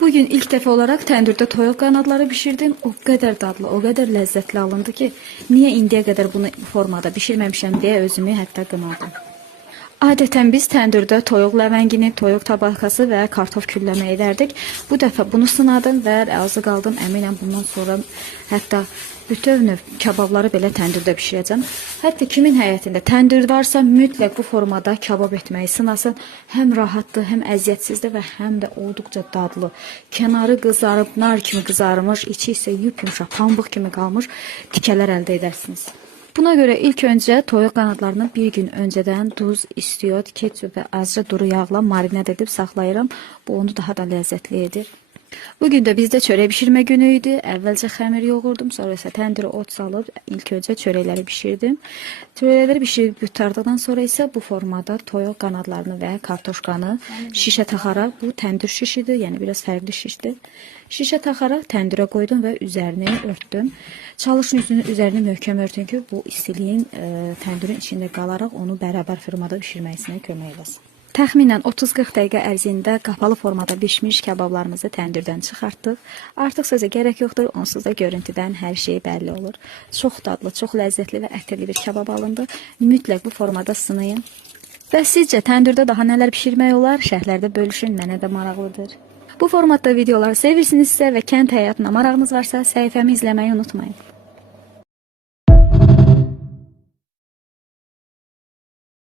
Bugün ilk defa olarak tendürde toyuq qanadları pişirdim. O kadar dadlı, o kadar lezzetli alındı ki, niye indiyə qədər bunu bu formada pişirməmişəm deyə özümü hətta qınadım. Adətən biz tendürdə toyuq ləvəngini, toyuq tabaqası və kartof külləmə edərdik. Bu dəfə bunu sınadım və razı qaldım. Əminəm bundan sonra hətta bütöv növ kababları belə tendürdə bişirəcəm. Hətta kimin həyətində tendür varsa mütləq bu formada kabab etməyi sınasın. Həm rahatdır, həm əziyyətsizdir və həm də olduqca dadlı. Kənarı qızarıb, nar kimi qızarmış, içi isə yumşaq, pambıq kimi qalmış tikələr əldə edərsiniz. Buna görə ilk öncə toyuq qanadlarını bir gün öncədən duz, istiot, ketçup və azca duru yağla marinad edib saxlayıram. Bu onu daha da ləzzətli edir. Bugün də bizdə çörək bişirmə günü idi. Əvvəlcə xəmir yoğurdum, sonra isə təndirə ot salıb ilk öncə çörəkləri bişirdim. Çörəkləri bişirib qurtardıqdan sonra isə bu formada toyuq qanadlarını və kartoşkanı şişə taxaraq, bu təndir şişidir, yəni biraz fərqli şişdir. Şişə taxaraq təndirə qoydum və üzərini örtdüm. Çalışın üzərini möhkəm örtün ki, bu istiliyin təndirin içində qalaraq onu bərabər formada bişirməsinə kömək eləsin. Təxminən 30-40 dəqiqə ərzində qapalı formada bişmiş kabablarımızı təndirdən çıxartdıq. Artıq sözə gərək yoxdur, onsuz da görüntüdən hər şey bəlli olur. Çox dadlı, çox ləzzətli və ətli bir kabab alındı. Mütləq bu formada sınayın. Və sizcə təndirdə daha nələr bişirmək olar? Şərhlərdə bölüşün, mənə də maraqlıdır. Bu formatda videoları sevirsinizsə və kənd həyatına marağınız varsa səhifəmi izləməyi unutmayın.